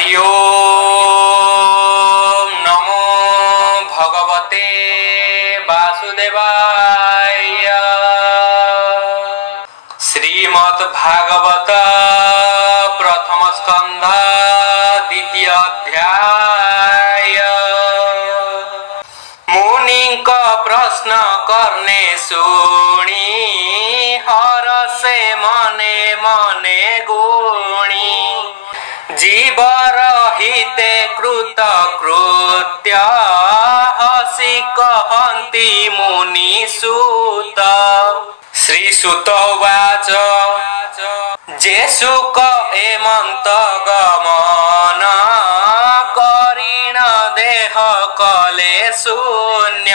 हरि ओम नमो भगवते वासुदेवाय। श्रीमद् भागवत प्रथम स्कंध द्वितीय अध्याय। मुनिंक प्रश्न करने सुनी हरसे मने मने गुणी। जीवर हिते कृत कृत्य हसी कहन्ति मुनिसुत। श्रीसुत उवाच जेसुक एमंत गमन करिण देह कले शून्य।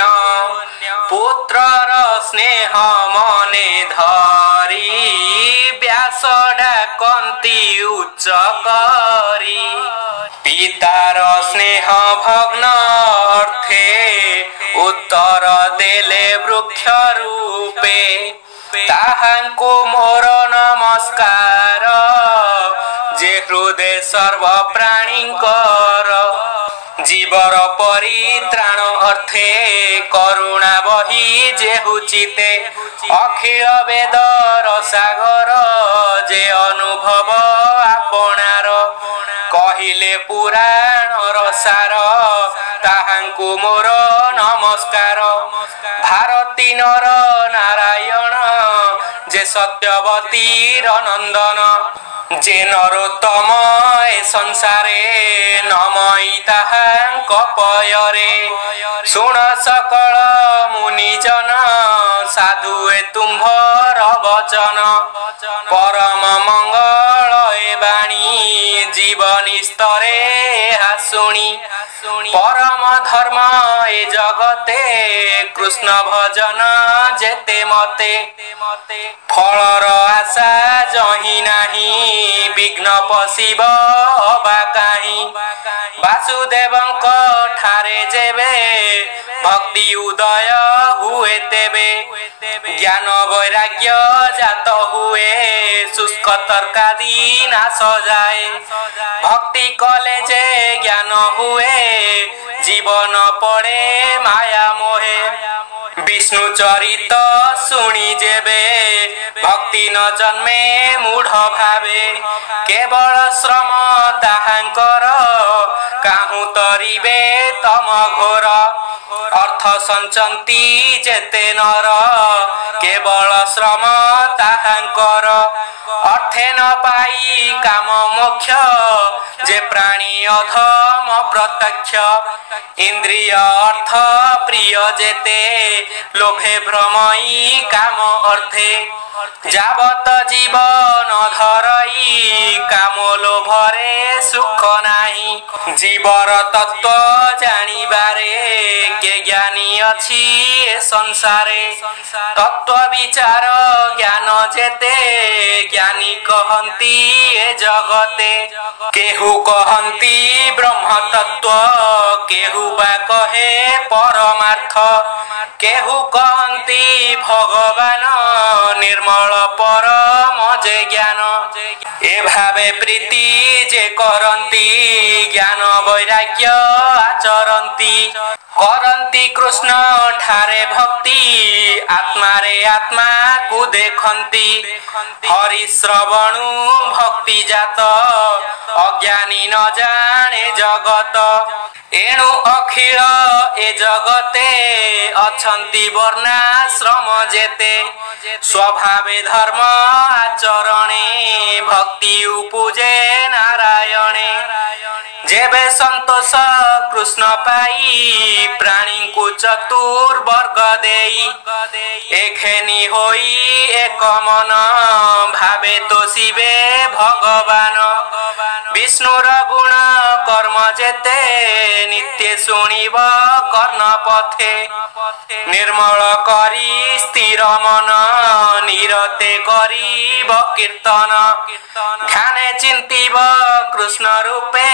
पुत्रर स्नेह मने धरी व्यास डाकन्ति उच्च करी। पितार स्नेह भग्न अर्थे उत्तर देले वृक्ष रूपे। ताहांकु मोर नमस्कार जे हृदय सर्व प्राणींकर। जीवर परित्राण अर्थे करुणा बही जेहुचिते। अखिल वेदर सागर जे अनुभव आपणार। कहिले पुराणर सार ताहांकु मोर नमस्कार। भारती नर नारायण जे सत्यवतीर नंदन। जे नरोत्तम ए संसारे नमई ताहांक पयरे। सुण सकल मुनिजन साधु ए तुम्भर वचन। परम मंगल ए बाणी जीवनी स्तरे हासुणी। परम धर्म ए जगते कृष्ण भजन जेते मते। फलर आशा जही नाही विघ्न पशिब अबा काहीं। वासुदेवंक ठारे जेबे भक्ति उदय हुए तेबे। ज्ञान वैराग्य जात हुए शुष्क तर्कादि नाश जाए। भक्ति कले जे ज्ञान हुए जीवन पड़े माया मोहे। विष्णु चरित शुणी जेबे भक्ति न जन्मे मूढ़ भावे। केवल श्रम ताहांकर काहू तरिबे तम घोर। अर्थ संचंती जेते नर केवल श्रम ताहांकर। अर्थे न पाई काम मोक्ष जे प्राणी अधम प्रत्यक्ष। इंद्रिय अर्थ प्रिय जेते लोभे भ्रमई काम अर्थे। जावत जीवन धरई काम लोभरे सुख नाही। जीवर तत्व जानिबारे के ज्ञानी अछि ए संसारे। तत्व विचार ज्ञान जेते ज्ञानी कहन्ति ए जगते। केहू कहन्ति ब्रह्म तत्व केहू बा कहे परमार्थ। केहू कहन्ति भगवान निर्मल परम जे ज्ञान। ए भावे प्रीति जे करन्ति ज्ञान वैराग्य आचरन्ति। करन्ति कृष्ण ठारे भक्ति आत्मा रे आत्मा को देखन्ति। हरि श्रवणु भक्ति जात अज्ञानी न जाने जगत। एणु अखिल ए जगते अछन्ति वर्णाश्रम जेते। स्वभावे धर्म आचरणे भक्ति उपुजे नारायणे। जेबे संतोष कृष्ण पाई प्राणी को चतुर्वर्ग देई। एखेनी होई एक मन भावे तो शिवे भगवान। विष्णुर गुण कर्म जेते नित्य शुणिब कर्ण पथे। निर्मल करी स्थिर मन निरते करीब कीर्तन। ध्याने चिंतिब कृष्ण रूपे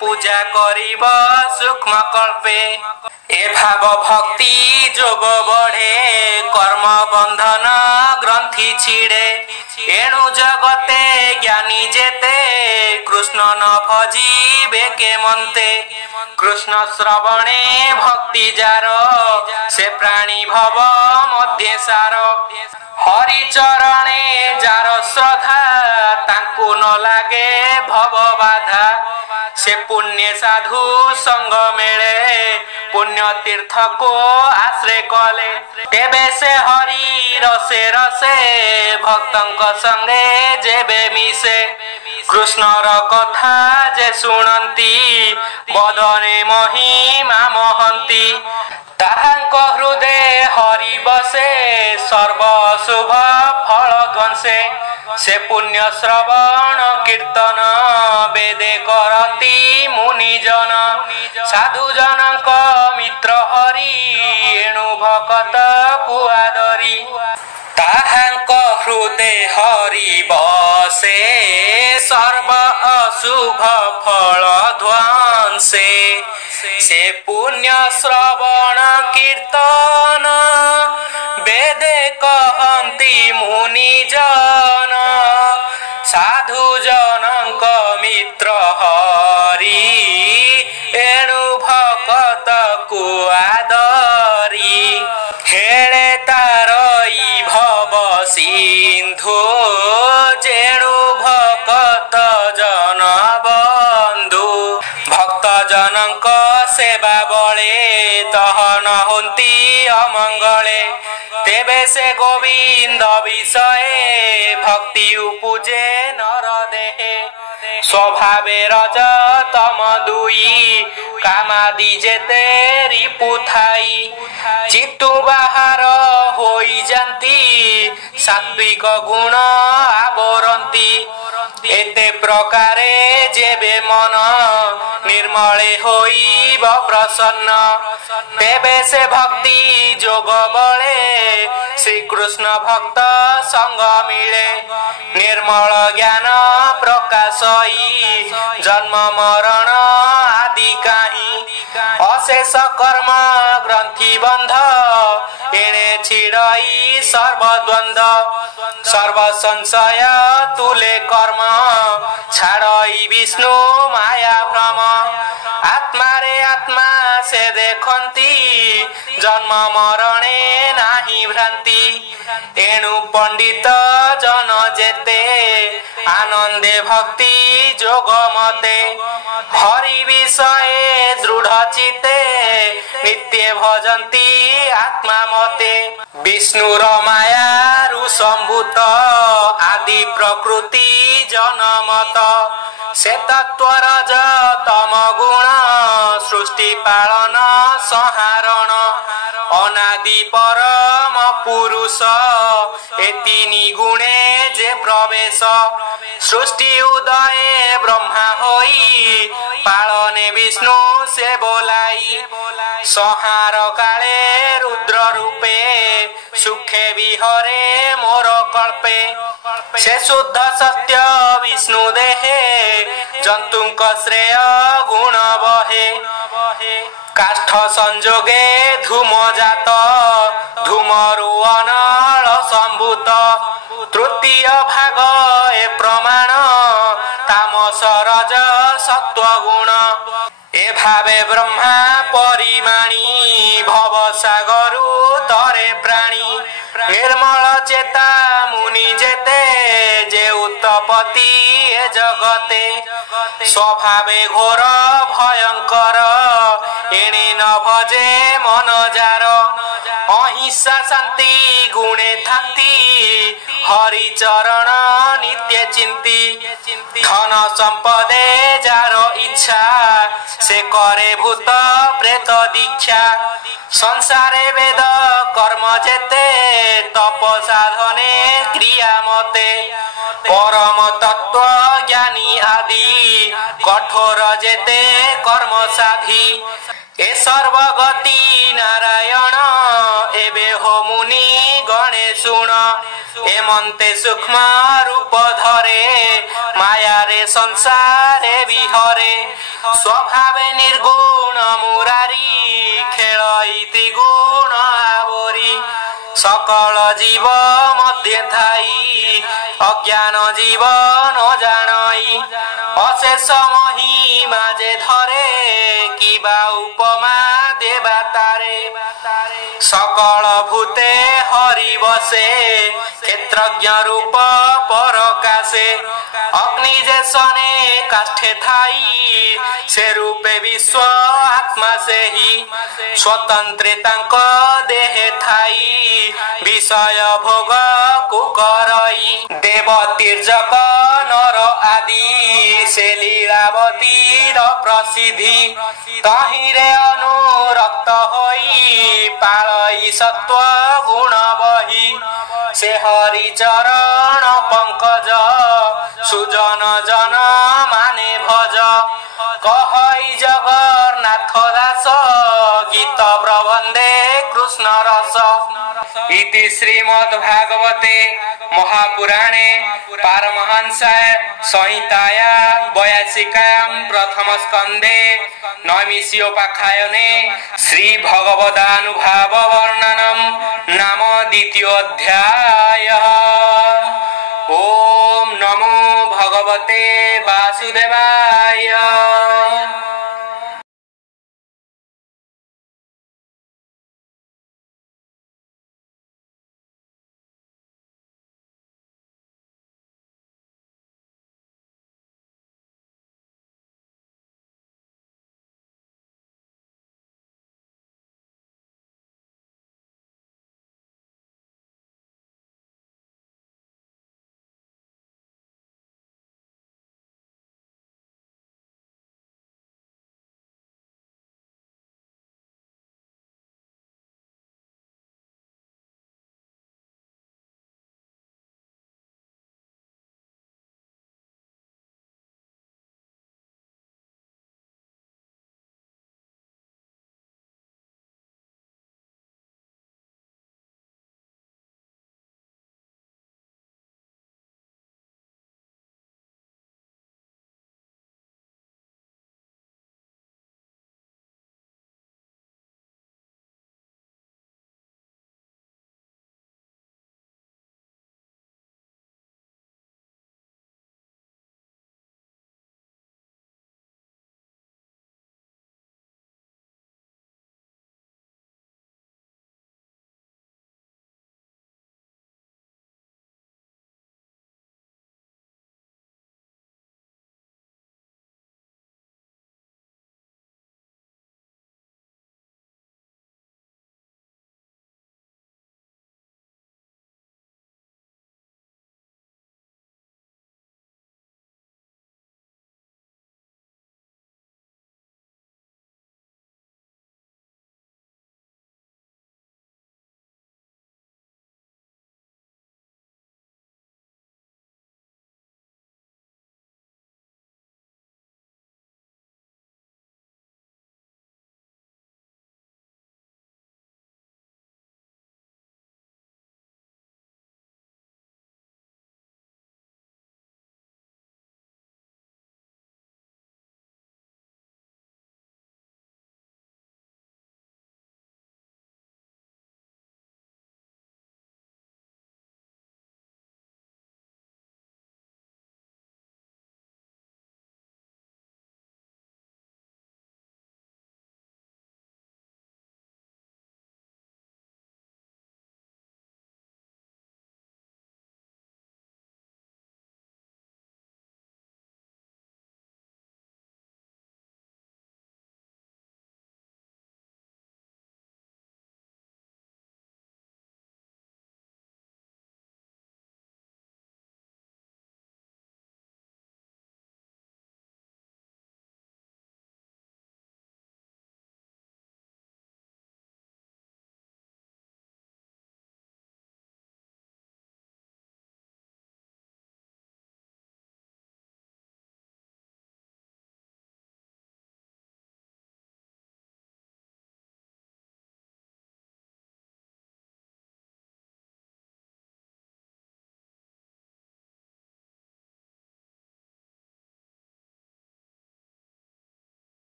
पूजा करिब सूक्ष्म कल्पे ए भाव भक्ति जोग बढ़े कर्म बंधन ग्रंथि छिड़े एणु जगते ज्ञानी जेते कृष्ण न भजिबे के मनते कृष्ण श्रवणे भक्ति जार से प्राणी भव मध्य सार हरि चरणे जार श्रद्धा तांकु न लागे भव बाधा से पुण्य साधु संग मेले पुण्य तीर्थ को आश्रय कले तेबे से हरि रसे रसे भक्तंक संगे जेबे मिसे कृष्णर कथा जे सुनंती बदने महिमा महंती ताहांक हृदय हरि बसे सर्व शुभ फल ध्वंसे से पुण्य श्रवण कीर्तन वेदे करती मुनिजन साधु जनक मित्र हरि एणु भकत कुआदरी ताहांक हृदय हरि बसे सर्व अशुभ फल ध्वंसे से पुण्य श्रवण कीर्तन वेदे कहंती मुनिजन साधु जनक मित्र हरि एणु भकत कुआदरी हेळे तारई भव सिंधु जेणु भकत जन बंधु भक्त जनक सेवा बळे तह न होती अमंगले तेबे से गोविंद विषये भक्ति उपजे नर देहे स्वभावे रज तम दुई कामादि जेते रिपु थाई चित्तु बाहर होई जाती सात्विक गुण आबरंती एते प्रकारे जेबे मन निर्मले होइब प्रसन्न तेबे से भक्ति जोग बळे श्री कृष्ण भक्त संग मिले निर्मल ज्ञान प्रकाशई जन्म मरण आदि काहि अशेष कर्म ग्रंथि बंध एणे छिड़ई सर्वद्वंद सर्व संशय तुले कर्म छाड़ई विष्णु माया भ्रम आत्मा रे आत्मा से देखंती जन्म मरणे नाही भ्रांति एणु पंडित जन जेते आनंदे भक्ति जोग मते हरि विषये दृढ़ चिते नित्य भजंती आत्मा मते विष्णुर माया रु संभूत आदि प्रकृति जनमत से तत्वरज तम गुण सृष्टि पालन संहारण अनादि परम पुरुष एतिनि गुणे जे प्रवेश सृष्टि उदय ब्रह्मा होई पालने विष्णु से बोलाई संहार काले रुद्र रूपे सुखे विहरे मोर कल्पे से शुद्ध सत्य विष्णु देहे जंतुंक श्रेय गुण बहे काष्ठ संजोगे धूम जात धूमरु अनल संभूत तृतीय भाग ए प्रमाण तामस रज सत्व गुण ए भावे ब्रह्मा परिमाणी भव सागरु तरे प्राणी निर्मल चेता मुनि जेते जे उत्पत्ति ए जगते स्वभावे घोर भयंकर एणे न भजे मन जार अहिंसा शांति गुणे थांती हरि चरण नित्य चिंती धन संपदे जार इच्छा से करे भूत प्रेत दीक्षा संसारे वेद कर्म जेते तप साधने क्रिया मते परम तत्व ज्ञानी आदि कठोर जेते कर्म साधी ए सर्वगति नारायण एबे हो मुनि गणे सुण एमन्ते सूक्ष्म रूप धरे मायारे संसारे विहरे स्वभावे निर्गुण मुरारी खेलई त्रिगुण आवरी सकल जीव मध्य थाई अज्ञान जीव न जानई अशेष महिमा जे धरे किबा उपमा देवा तारे सकल भूते हरि बसे क्षेत्रज्ञ रूप परकाशे अग्नि जे सने काष्ठे थाई से रूपे विश्व आत्मा से ही स्वतंत्र तांक देहे थाई विषय भोग को करई देव तीर्जक नर आदि से लीलावती र प्रसिद्धि तहिरे अनुरक्त होई पालई सत्व गुण बही से हरि चरण पंकज सुजन जन माने भज कहई जगन्नाथ दास गीत प्रबंधे कृष्ण रस इति श्रीमद्भागवते महापुराणे पारमहंसाय संहिताया 82 प्रथम स्कंदे नैमिषोपाख्याने श्री भगवदानुभाव वर्णनम नाम द्वितीयोऽध्याय। ओम नमो भगवते वासुदेवाय।